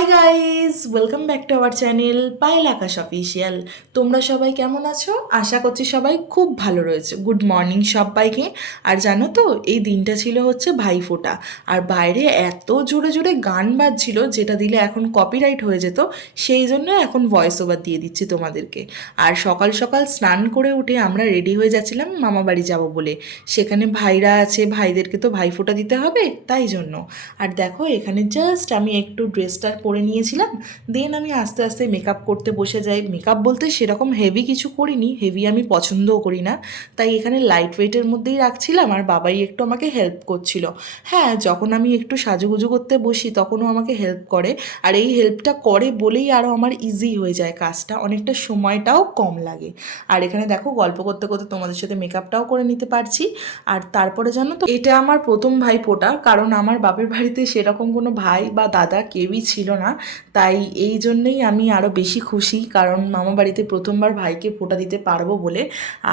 Hi guys, welcome back to our channel Payel Akash official. তোমরা সবাই কেমন আছো? আশা করছি সবাই খুব ভালো রয়েছে। গুড মর্নিং সবাইকে। আর জানো তো, এই দিনটা ছিল হচ্ছে ভাইফোঁটা। আর বাইরে এত জোরে জোরে গান বাজছিল, যেটা দিলে এখন কপিরাইট হয়ে যেত। সেই জন্য এখন ভয়েস ওভার দিয়ে দিচ্ছি তোমাদেরকে। আর সকাল সকাল স্নান করে উঠে আমরা রেডি হয়ে যাচ্ছিলাম মামা বাড়ি যাবো বলে। সেখানে ভাইরা আছে, ভাইদেরকে তো ভাইফোঁটা দিতে হবে, তাই জন্য। আর দেখো, এখানে জাস্ট আমি একটু ড্রেসটা পরে নিয়েছিলাম, দেন আমি আস্তে আস্তে মেকআপ করতে বসে যাই। মেকআপ বলতে সেরকম হেভি কিছু করিনি, হেভি আমি পছন্দও করি না, তাই এখানে লাইট ওয়েটের মধ্যেই রাখছিলাম। আর বাবাই একটু আমাকে হেল্প করছিল। হ্যাঁ, যখন আমি একটু সাজুগুজু করতে বসি তখনও আমাকে হেল্প করে। আর এই হেল্পটা করে বলেই আরও আমার ইজি হয়ে যায় কাজটা, অনেকটা সময়টাও কম লাগে। আর এখানে দেখো, গল্প করতে করতে তোমাদের সাথে মেকআপটাও করে নিতে পারছি। আর তারপরে জানো তো, এটা আমার প্রথম ভাইফোঁটা, কারণ আমার বাপের বাড়িতে সেরকম কোনো ভাই বা দাদা কেউই ছিল না। তাই এই জন্যেই আমি আরও বেশি খুশি, কারণ মামা বাড়িতে প্রথমবার ভাইকে ফোঁটা দিতে পারবো বলে।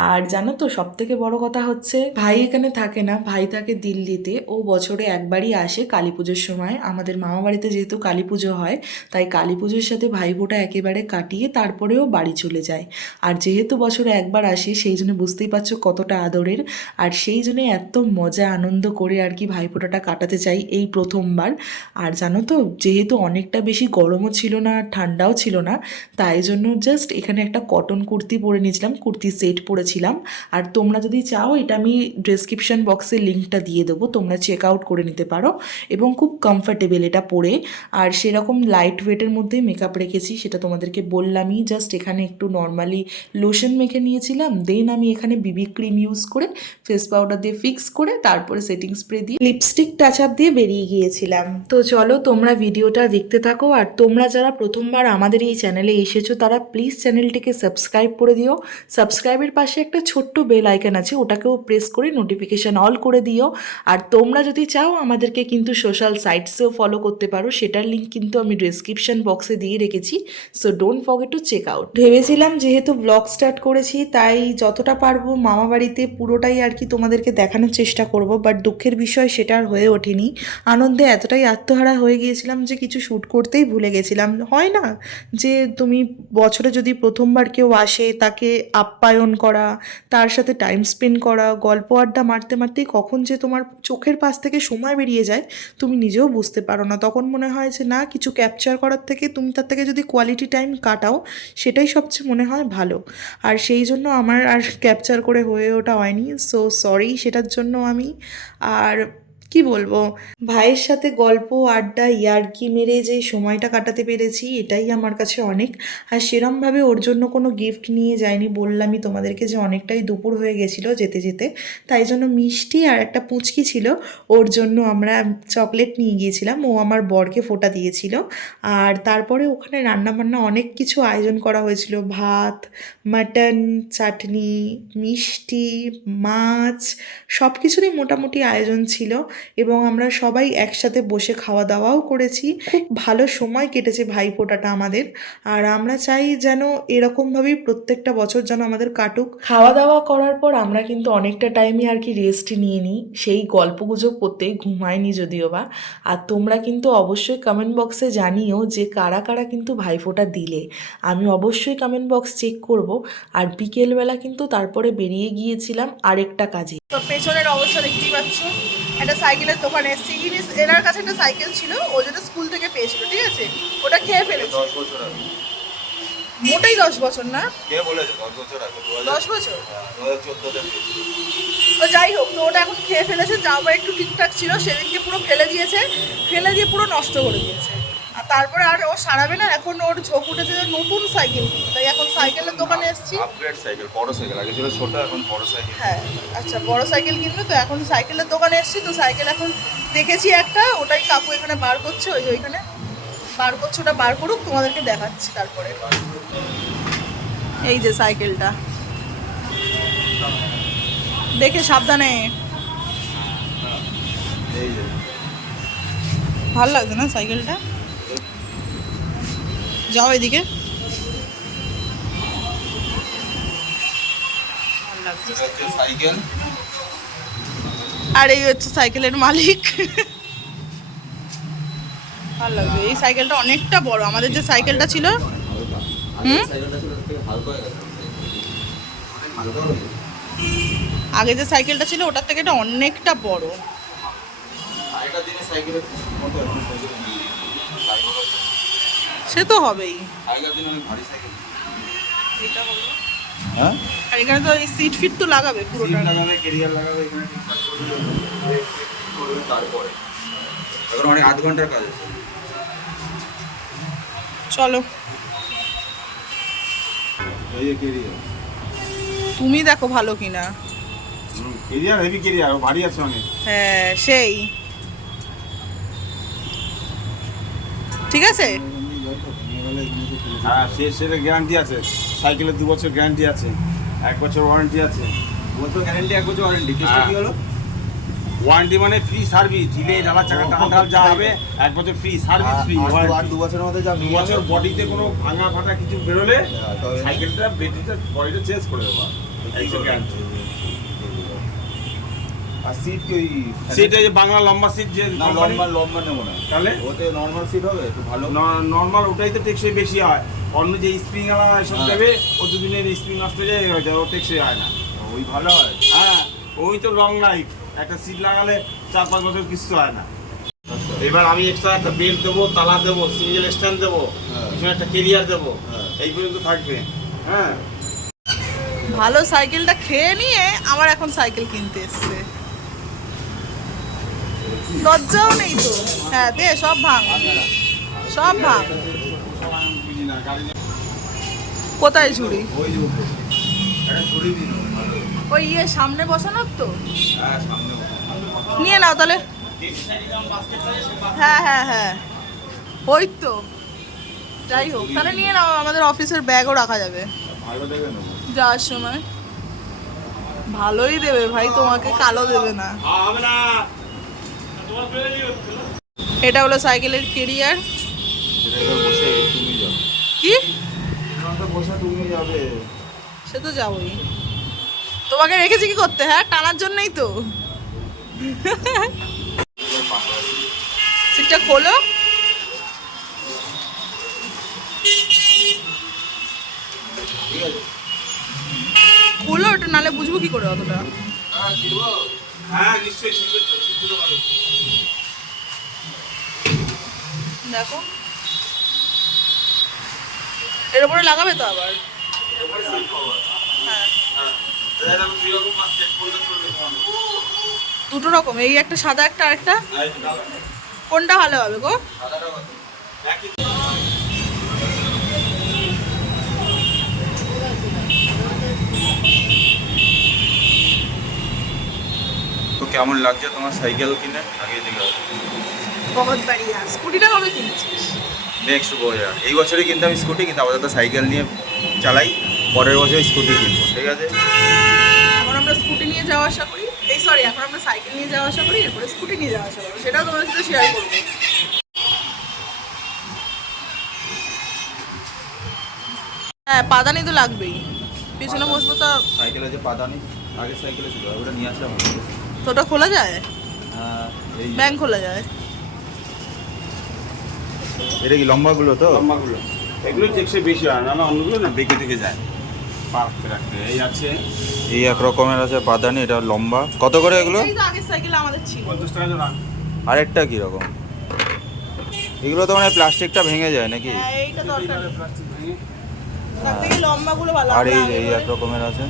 আর জানো তো, সব থেকে বড় কথা হচ্ছে, ভাই এখানে থাকে না, ভাই থাকে দিল্লিতে। ও বছরে একবারই আসে কালী পুজোর সময়। আমাদের মামা বাড়িতে যেহেতু কালী পুজো হয়, তাই কালী পুজোর সাথে ভাইফোঁটা একেবারে কাটিয়ে তারপরেও বাড়ি চলে যায়। আর যেহেতু বছরে একবার আসে, সেই জন্য বুঝতেই পারছো কতটা আদরের। আর সেই জন্য এত মজা আনন্দ করে আর কি ভাইফোঁটাটা কাটাতে চাই এই প্রথমবার। আর জানো তো, যেহেতু অনেকটা বেশি গরমও ছিল না আর ঠান্ডাও ছিল না, তাই জন্য জাস্ট এখানে একটা কটন কুর্তি পরে নিয়েছিলাম, কুর্তি সেট পরেছিলাম। আর তোমরা যদি চাও, এটা আমি ডেসক্রিপশন বক্সে লিঙ্কটা দিয়ে দেবো, তোমরা চেক আউট করে নিতে পারো। এবং খুব কমফর্টেবল এটা পরে। আর সেরকম লাইট ওয়েটের মধ্যেই মেকআপ রেখেছি, সেটা তোমাদেরকে বললামই। জাস্ট এখানে একটু নর্মালি লোশন মেখে নিয়েছিলাম, দেন আমি এখানে বিবি ক্রিম ইউজ করে ফেস পাউডার দিয়ে ফিক্স করে তারপরে সেটিং স্প্রে দিয়ে লিপস্টিক টাচ আপ দিয়ে বেরিয়ে গিয়েছিলাম। তো চলো, তোমরা ভিডিওটা দেখতে থাকো। আর তোমরা যারা প্রথমবার আমাদের এই চ্যানেলে এসেছো, তারা প্লিজ চ্যানেলটিকে সাবস্ক্রাইব করে দিও। সাবস্ক্রাইবের পাশে একটা ছোট্ট বেল আইকন আছে, ওটাকেও প্রেস করে নোটিফিকেশান অল করে দিও। আর তোমরা যদি চাও, আমাদেরকে কিন্তু সোশ্যাল সাইটসেও ফলো করতে পারো, সেটার লিঙ্ক কিন্তু আমি ডিসক্রিপশন বক্সে দিয়ে রেখেছি। So don't forget to check out. ভেবেছিলাম যেহেতু ব্লগ স্টার্ট করেছি, তাই যতটা পারবো মামা বাড়িতে পুরোটাই আর কি তোমাদেরকে দেখানোর চেষ্টা করব। বাট দুঃখের বিষয়, সেটা আর হয়ে ওঠেনি। আনন্দে এতটাই আত্মহারা হয়ে গিয়েছিলাম যে কিছু শ্যুট করতেই ভুলে গেছিলাম। হয় না যে তুমি বছরে যদি প্রথমবার কেউ আসে, তাকে আপ্যায়ন করা, তার সাথে টাইম স্পেন্ড করা, গল্প আড্ডা মারতে মারতেই কখন যে তোমার চোখের পাশ থেকে সময় বেরিয়ে যায়, তুমি নিজেও বুঝতে পারো না। তখন মনে হয় যে না, কিছু ক্যাপচার করার থেকে তুমি তার থেকে যদি কোয়ালিটি টাইম কাটাও, সেটাই সবচেয়ে মনে হয় ভালো। আর সেই জন্য আমার আর ক্যাপচার করে হয়ে ওঠা হয়নি। সো সরি সেটার জন্য আমি। আর কি বলবো, ভাইয়ের সাথে গল্প আড্ডা ইয়ার্কি মেরে যে সময়টা কাটাতে পেরেছি, এটাই আমার কাছে অনেক। আর সেরমভাবে ওর জন্য কোনো গিফট নিয়ে যাইনি, বললামই তোমাদেরকে যে অনেকটাই দুপুর হয়ে গেছিলো যেতে যেতে। তাই জন্য মিষ্টি আর একটা পুঁচকি ছিল, ওর জন্য আমরা চকলেট নিয়ে গিয়েছিলাম। ও আমার বরকে ফোঁটা দিয়েছিল। আর তারপরে ওখানে রান্নাবান্না অনেক কিছু আয়োজন করা হয়েছিল, ভাত, মাটন, চাটনি, মিষ্টি, মাছ, সব কিছুরই মোটামুটি আয়োজন ছিল। এবং আমরা সবাই একসাথে বসে খাওয়া দাওয়াও করেছি। খুব ভালো সময় কেটেছে ভাইফোঁটাটা আমাদের। আর আমরা চাই যেন এরকমভাবেই প্রত্যেকটা বছর যেন আমাদের কাটুক। খাওয়া দাওয়া করার পর আমরা কিন্তু অনেকটা টাইমই আর কি রেস্ট নিয়ে নিই, সেই গল্পগুজব করতেই, ঘুমায়নি যদিও বা। আর তোমরা কিন্তু অবশ্যই কমেন্ট বক্সে জানিও যে কারা কারা কিন্তু ভাইফোঁটা দিলে। আমি অবশ্যই কমেন্ট বক্স চেক করব। আর বিকেলবেলা কিন্তু তারপরে বেরিয়ে গিয়েছিলাম আরেকটা কাজে। তো পেছনের অবস্থা দেখতেই পাচ্ছ, একটা সাইকেলের দোকানে এসেছি। এনার কাছে একটা সাইকেল ছিল, ও যেটা স্কুল থেকে পেয়েছিল, ঠিক আছে, ওটা খেয়ে ফেলেছে। 10 বছর আগে। মোটেই 10 বছর না, কে বলেছে 10 বছর আগে? 10 বছর। 2014 তে তো যাই হোক, তো ওটা এখন খেয়ে ফেলেছে। জামা একটু ঠিকঠাক ছিল, সেদিনকে পুরো ফেলে দিয়েছে, ফেলে দিয়ে পুরো নষ্ট করে দিয়েছে। আর তারপরে আর ও সারাবে না, এখন ওর ঝোঁক উঠেছে যে নতুন সাইকেল কিনবে। তাই এখন সাইকেলের দোকানে এসেছি। আপগ্রেড সাইকেল, বড় সাইকেল। আগে ছিল ছোট, এখন বড় সাইকেল। হ্যাঁ, আচ্ছা, বড় সাইকেল কিনবে। তো এখন সাইকেলের দোকানে এসেছি। তো সাইকেল এখন দেখেছি একটা, ওটাই কাকু এখানে বার করছে, ওই যে ওইখানে বার করছে, ওটা বার করুক, তোমাদেরকে দেখাচ্ছি তারপরে। এই যে সাইকেলটা, দেখে সাবধানে। এই যে ভালো লাগছে না সাইকেলটা? যাও এদিকে। ভালো লাগছে। এটা হচ্ছে সাইকেল। আর এই হচ্ছে সাইকেলের মালিক। ভালো লাগবে। এই সাইকেলটা অনেকটা বড়, আমাদের যে সাইকেলটা ছিল। হুম? আগে যে সাইকেলটা ছিল ওটার থেকে এটা অনেকটা বড়। আগেকার দিনে সাইকেলের মতো এখন সাইকেল নেই। সে তো হবেই। আগেকার দিনে অনেক ভারী সাইকেল। এটা হলো, হ্যাঁ, আর এখানে তো এই সিট ফিট তো লাগাবে সিট পুরোটা। লাগাবে, কেরিয়ার লাগাবে, এখানে ঠিকঠাক করবে, করবে তারপরে। এখন অনেক আধ ঘন্টার কাজ আছে। চলো এই যে কেরিয়ার, তুমি দেখো ভালো কিনা। কেরিয়ার হেভি কেরিয়ার, ভারী আছে অনেক। হ্যাঁ সেই ঠিক আছে। হ্যাঁ, সেটা গ্যারান্টি আছে। সাইকেলের 2 বছর গ্যারান্টি আছে, 1 বছর ওয়ারেন্টি আছে। 2 বছর গ্যারান্টি, 1 বছর ওয়ারেন্টি। কি হলো ওয়ারেন্টি? মানে ফ্রি সার্ভিস, ঢিলে ঢালা চাকা টাকা যা হবে 1 বছর ফ্রি সার্ভিস, ফ্রি। আর 2 বছরের মধ্যে যা 2 বছর বডিতে কোনো ভাঙা ফাটা কিছু বেরোলে সাইকেলটা ব্যাটারিটা বডিটা চেঞ্জ করে দেবো। এই যে গ্যারান্টি। আর সিট কি ওই সিটে যে বাংলা লম্বা সিট, যে না লম্বা নেবো না, তাহলে ওতে নর্মাল সিট হবে একটু ভালো। নর্মাল ওটাই তো টেকসই বেশি হয়। অন্য যে স্প্রিং আলা এসব যাবে, ও দুদিনের স্প্রিং নষ্ট হয়ে যায়, ও টেকসই হয় না। ওই ভালো হয়। হ্যাঁ, ওই তো লং লাইফ। একটা সিট লাগালে 4-5 বছর কিছু হয় না। এবার আমি এক্সট্রা একটা বেল্ট দেবো, তালা দেবো, সিঙ্গেল স্ট্যান্ড দেবো, হ্যাঁ। পিছনে একটা কেরিয়ার দেবো, হ্যাঁ। এই পর্যন্ত থাকবে। হ্যাঁ, ভালো সাইকেলটা খেয়ে নিয়ে আমার এখন সাইকেল কিনতে এসছে। লজ্জাও নেই তো। হ্যাঁ দে, সব ভাঙ, সব ভাঙ। বুঝি না গাড়ি কোথায় ঝুড়ি? ওই যে উপরে একটা ছুরি দিন ভালো। ওই সামনে বসানোর তো। হ্যাঁ সামনে নিয়ে নাও তাহলে। হ্যাঁ হ্যাঁ হ্যাঁ, ওই তো। যাই হোক, তাহলে নিয়ে নাও, আমাদের অফিসের ব্যাগও রাখা যাবে ভালো দেখে নেবো। যাওয়ার সময়। ভালোই দেবে ভাই, তোমাকে কালো দেবে না। হবে না। এটা হলো সাইকেলের কেরিয়ার। সেটা এবার বসে তুমি যাও, কি? এখানটা বসে তুমি যাবে। সে তো যাবোই। তোমাকে রেখেছি কি করতে? হ্যাঁ, টানার জন্যই তো। সিটটা খোলো। ঠিক আছে। খোলো ওটা, নালে বুঝবো কি করে অতটা। হ্যাঁ, শিখবো। হ্যাঁ, নিশ্চয়ই শিখবে তো, শিখতে পারবে। দেখো, এর উপরে লাগাবে তো আবার। হ্যাঁ, হ্যাঁ, তাহলে আমি দুরকম মাছ চেক করলে চলবে তোমাদের। দুটো রকম, এই একটা সাদা, একটা আরেকটা। এই তো দাও। কোনটা ভালো হবে গো? সাদাটা কত? একই। তো কেমন লাগছে তোমার সাইকেল কিনে? আগে দিকে বহুত বাড়িয়া। স্কুটিটা কবে কিনেছিস? নেক্সট বছর, এই বছরই কিন্তু আমি স্কুটি, কিন্তু আপাতত সাইকেল নিয়ে চালাই। পরের বছর স্কুটি কিনবো, ঠিক আছে? এখন আমরা স্কুটি নিয়ে যাওয়া আসা করি। এই সরি, এখন আমরা সাইকেল নিয়ে যাওয়া আসা করি, এরপরে স্কুটি নিয়ে যাওয়া আসা করবো। সেটাও তোমাদের সাথে শেয়ার করবো। হ্যাঁ, পাদানি তো লাগবেই, পিছনে বসবো তো। সাইকেলে যে পাতা নেই, আগে সাইকেলে ছিল, ওটা নিয়ে আসলাম। তো ওটা খোলা যায়? হ্যাঁ, এই ব্যাংক খোলা যায়? এটা কি লম্বাগুলো তো? লম্বাগুলো এগুলো টেকসই বেশি হয়, না অন্যগুলো না বেঁকে থেকে যায় পার্কতে রাখতে। এই আছে, এই এক রকমের আছে পাদানি, এটা লম্বা। কত করে এগুলো? এই তো আগের সাইকেল আমাদের ছিল। 50 টাকা জোড়া। আরেকটা কি রকম? এগুলো তো মানে প্লাস্টিকটা ভেঙে যায় নাকি? হ্যাঁ, এইটা দরকার নেই। প্লাস্টিক ভেঙে। তার থেকে লম্বাগুলো ভালো। আর এই আমরা এই আগে এক রকমের আছে।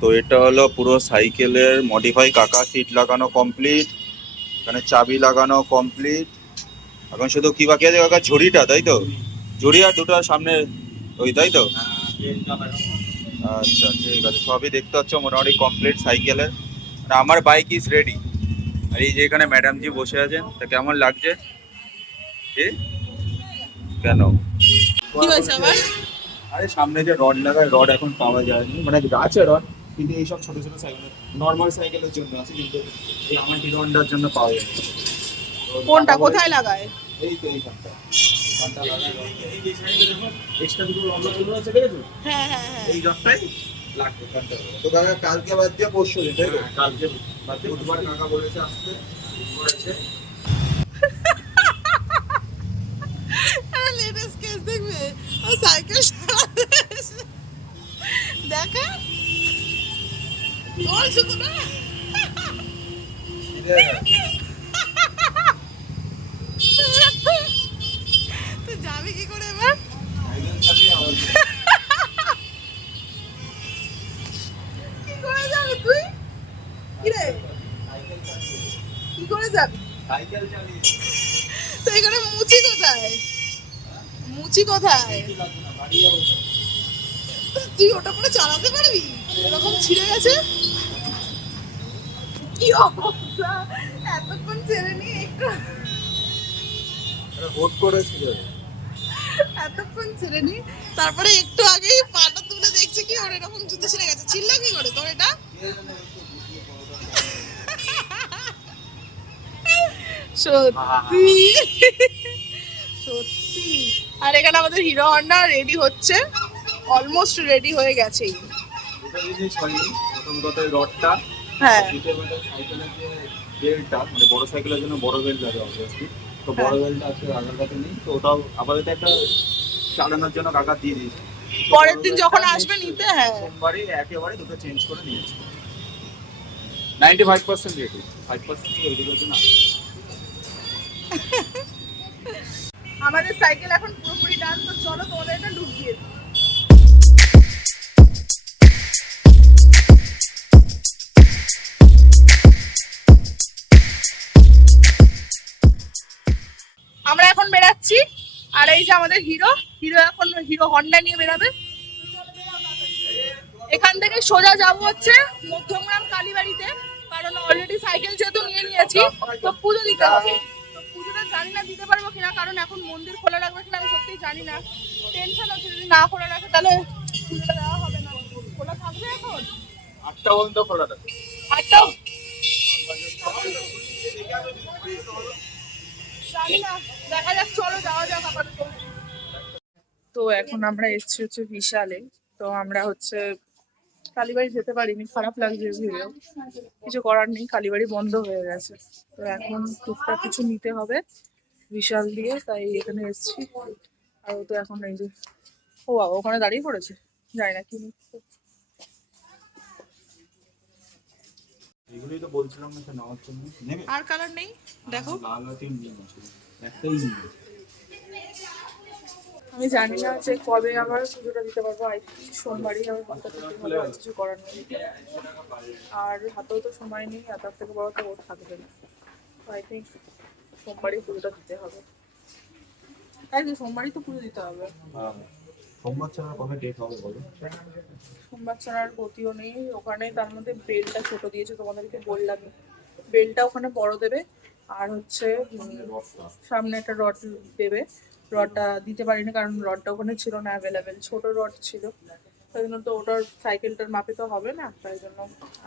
তো এটা হলো পুরো সাইকেলের মডিফাই, কাকা সিট লাগানো কমপ্লিট, এখানে চাবি লাগানো কমপ্লিট। এখন শুধু কি বাকি আছে কাকা? ঝুড়িটা, তাই তো? ঝুড়ি আর দুটো সামনে ওই, তাই তো? আচ্ছা ঠিক আছে, সবই দেখতে হচ্ছে মোটামুটি কমপ্লিট সাইকেলের। আর আমার বাইক ইজ রেডি। আর এই যে এখানে ম্যাডাম জি বসে আছেন, তা কেমন লাগছে? এ কেন? কি হয়েছে আবার? আরে সামনে যে রড লাগায়, রড এখন পাওয়া যায়নি, মানে আছে রড, কিন্তু এইসব ছোট ছোট সাইকেল, নর্মাল সাইকেলের জন্য আছে, কিন্তু এই আমার হিরো হন্ডার জন্য পাওয়া যায়। কোনটা কোথায় লাগায়? এই তো এইখানটা লাগা এই যে সাইডে দেখো এক্সট্রা দুটো লম্বা চলে আছে দেখেছো? হ্যাঁ হ্যাঁ হ্যাঁ। এই জটটাই লাগবে এখানটা। তো কাকা কালকে বাদ দিয়ে পরশু দিন, তাই তো? কালকে বুধবার কাকা বলেছে আসতে, বুধবার আছে। লেটেস্ট কেস দেখবে ও সাইকেল দেখা তোর শুধু না তুই যাবি কি করে এবার? কি করে যাবি তুই? কি রে কি করে যাবি? সাইকেল চালিয়ে তো এখানে মুচি কোথায়? মুচি কোথায়? তুই ওটা করে চালাতে পারবি? এরকম ছিঁড়ে গেছে কি অবস্থা! এতক্ষণ ছেড়ে নিয়ে একটু হোট করেছিল। এতক্ষণ ছেড়ে নি, তারপরে একটু আগেই পাটা তুলে দেখছে কি ওর এরকম জুতো ছিঁড়ে গেছে। ছিঁড়লো কি করে তোর এটা? সত্যি সত্যি। আর এখানে আমাদের হিরো হন্ডা রেডি হচ্ছে, অলমোস্ট রেডি হয়ে গেছেই। দুটো জিনিস হয়নি। প্রথম কথা রডটা, হ্যাঁ দ্বিতীয় কথা সাইকেলের যে বেল্টটা, মানে বড় সাইকেলের জন্য বড় বেল্ট লাগে অবভিয়াসলি। তো হ্যাঁ। বড় বেল্টটা আজকে কাকার কাছে নেই, তো ওটাও আপাতত একটা চালানোর জন্য কাকা দিয়ে দিয়েছে। তো পরের বড় দিন বেল্টটা যখন next আসবে নিতে, হ্যাঁ সোমবারই একেবারে দুটো চেঞ্জ করে নিয়ে আসবে। 95% রেডি, 5% ওইদিকের জন্য আছে। আমাদের সাইকেল এখন পুরোপুরি ডান। তো চলো তোমাদের এটা ঢুকিয়ে দিই। আমরা এখন বেরাচ্ছি, আর এই যে আমাদের হিরো এখন হিরো হন্ডা নিয়ে বেরাবে। এখান থেকে সোজা যাব হচ্ছে মধ্যমগ্রাম কালীবাড়িতে, কারণ অলরেডি সাইকেল যেহেতু নিয়ে নিয়েছি তো পুজো দিতে হবে। তো পুজোটা জানি না দিতে পারবো কিনা, কারণ এখন মন্দির খোলা রাখবে কিনা আমি সত্যিই জানি না। টেনশন আছে, যদি না খোলা রাখে তাহলে পুজোটা দেওয়া হবে না। খোলা থাকবে এখন 8টা পর্যন্ত খোলা থাকে। 8টা? জানি না, দেখা যাক, চলো যাওয়া যাক আপাতত। তো এখন আমরা এসেছি হচ্ছে বিশালে। তো আমরা হচ্ছে কালীবাড়ি যেতে পারিনি, খারাপ লাগছে ভেবেও, কিছু করার নেই, কালীবাড়ি বন্ধ হয়ে গেছে। তো এখন টুকটাক কিছু নিতে হবে বিশাল দিয়ে, তাই এখানে এসেছি। আর ও তো এখন এই যে, ও বাবা ওখানে দাঁড়িয়ে পড়েছে, জানি না কি নিচ্ছে। এগুলোই তো বলছিলাম না নেওয়ার জন্য। নেবে? আর কালার নেই দেখো। লাল আছে, নীল আছে, একটাই নীল। আমি জানি না যে কবে আবার পুজোটা দিতে পারবো। সোমবারই আবার বাচ্চাটা কিছু করার নেই। আর হাতেও তো সময় নেই, আর তার থেকে বড় তো ওর থাকবে না। তো আই থিঙ্ক সোমবারই পুজোটা দিতে হবে। তাই তো সোমবারই তো পুজো দিতে হবে। সোমবার ছাড়া কবে ডেট হবে বলো? সোমবার ছাড়ার গতিও নেই ওখানে। তার মধ্যে বেলটা ছোট দিয়েছে, তোমাদেরকে বললাম বেলটা ওখানে বড় দেবে। আর হচ্ছে সামনে একটা রড দেবে, রডটা দিতে পারিনি কারণ রডটা ওখানে ছিল না অ্যাভেলেবেল, ছোট রড ছিল। তাই জন্য তো ওটার সাইকেলটার মাপে তো হবে না, তাই জন্য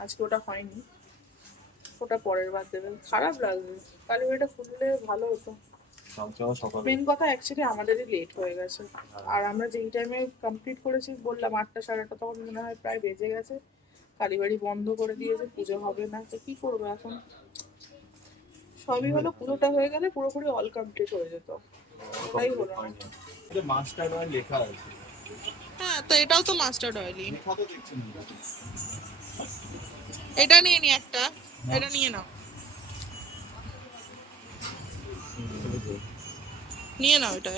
আজকে ওটা হয়নি। ওটা পরের বার দেবে। খারাপ লাগবে, কালীবাড়িটা খুললে ভালো হতো। সকালে মেন কথা অ্যাকচুয়ালি আমাদেরই লেট হয়ে গেছে। আর আমরা যেই টাইমে কমপ্লিট করেছি বললাম 8টা 8:30, তখন মনে হয় প্রায় বেজে গেছে। কালীবাড়ি বন্ধ করে দিয়েছে, পুজো হবে না। তো কি করবো এখন? সবই হলো, পুজোটা হয়ে গেলে পুরোপুরি অল কমপ্লিট হয়ে যেত, তাই হলো না। মাস্টার অয়েল লেখা আছে। হ্যাঁ, তো এটাও তো মাস্টার্ড অয়েলই। লেখা তো দেখছি না। এটা নিয়ে নি একটা, এটা নিয়ে নাও, নিয়ে নাও এটা।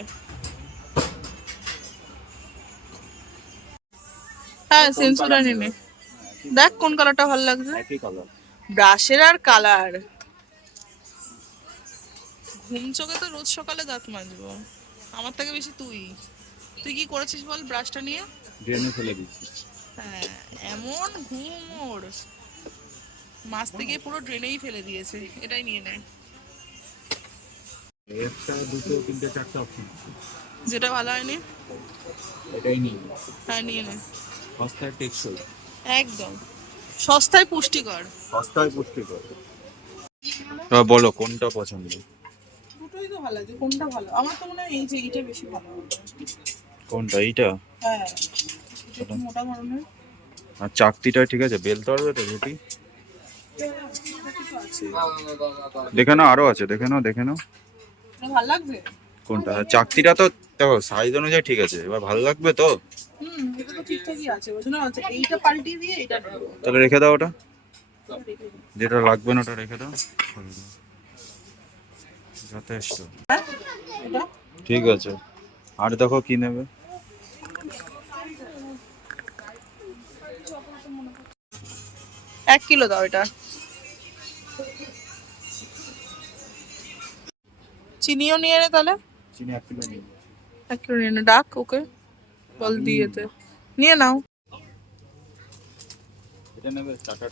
হ্যাঁ সেন্সুরা নিয়ে নে। দেখ কোন কালারটা ভালো লাগছে। একই কালার। ব্রাশের আর কালার। ঘুম চোখে তো রোজ সকালে দাঁত মাজবো, আমার থেকে বেশি তুই। তুই কি করেছিস বল ব্রাশটা নিয়ে? ড্রেনে ফেলে দিচ্ছি। হ্যাঁ, এমন ঘুম ওর, মাঝতে গিয়ে পুরো ড্রেনেই ফেলে দিয়েছে। এটাই নিয়ে নেয়, একটা দুটো তিনটে চারটে অপশন আছে। যেটা ভালো হয়নি এটাই নিই। হ্যাঁ নিয়ে নে। সস্তায় টেকসই, একদম সস্তায় পুষ্টিকর। সস্তায় পুষ্টিকর। বলো কোনটা পছন্দ? দুটোই তো ভালো লাগছে, কোনটা ভালো? আমার তো মনে হয় এই যে এইটা বেশি ভালো হবে। কোনটা এইটা? হ্যাঁ, এটা একটু মোটা ধরনের। আর চাকতিটা ঠিক আছে, বেলতে পারবে তো রুটি? এটা কিছু আছে, দেখে নাও, আরো আছে, দেখে নাও। এটা ভালো লাগছে। কোনটা? চাকতিটা তো দেখো সাইজ অনুযায়ী ঠিক আছে, এবার ভালো লাগবে তো। এটা তো ঠিকঠাকই আছে, ওই জন্য হচ্ছে এইটা পাল্টিয়ে দিয়ে এটা দেবো। তাহলে রেখে দাও ওটা, রেখে দিই। যেটা লাগবে না ওটা রেখে দাও। যথেষ্ট, হ্যাঁ, এটা ঠিক আছে। আর দেখো কি নেবে। 1 কিলো দাও এটা। চিনিও নিয়ে নে তাহলে। চিনি 1 কিলো নিয়ে 1 কিলো নিয়ে নে, ডাক ওকে বল দিয়েতে নিয়ে নাও। এটা নেবে টাটা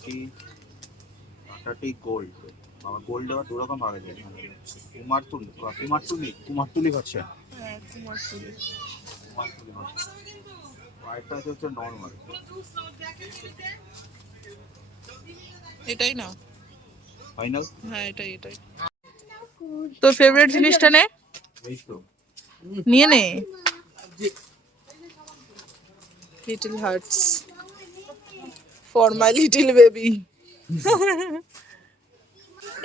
টি গোল্ড। বাবা গোল্ড আবার দু রকম ভাগে যায়, কুমারটুলি হচ্ছে হ্যাঁ, কুমারটুলি। আরেকটা হচ্ছে নর্মাল। এটাই নাও। ফাইনাল হ্যাঁ, এটাই। তোর ফেভারিট জিনিসটা নে, এই তো। নিয়ে নে। Little hearts for my little baby.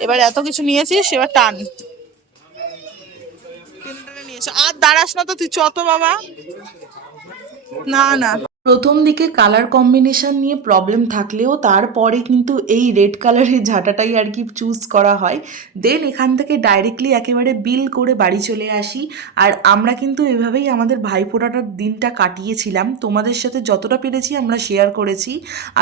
এবার এত কিছু নিয়েছিস, এবার টান। টেনে নিয়েছ, আর দাঁড়াস না তো তুই, চ তো বাবা। না প্রথম দিকে কালার কম্বিনেশন নিয়ে প্রবলেম থাকলেও তারপরে কিন্তু এই রেড কালারের ঝাঁটাটাই আর কি চুজ করা হয়। দেন এখান থেকে ডাইরেক্টলি একেবারে বিল করে বাড়ি চলে আসি। আর আমরা কিন্তু এভাবেই আমাদের ভাইফোঁটাটার দিনটা কাটিয়েছিলাম। তোমাদের সাথে যতটা পেরেছি আমরা শেয়ার করেছি।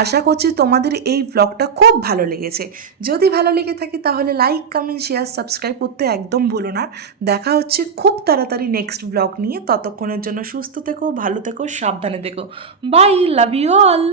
আশা করছি তোমাদের এই ব্লগটা খুব ভালো লেগেছে। যদি ভালো লেগে থাকে তাহলে লাইক, কমেন্ট, শেয়ার, সাবস্ক্রাইব করতে একদম ভুলো না। দেখা হচ্ছে খুব তাড়াতাড়ি নেক্সট ব্লগ নিয়ে। ততক্ষণের জন্য সুস্থ থেকো, ভালো থেকো, সাবধানে থেকো। Bye, love you all.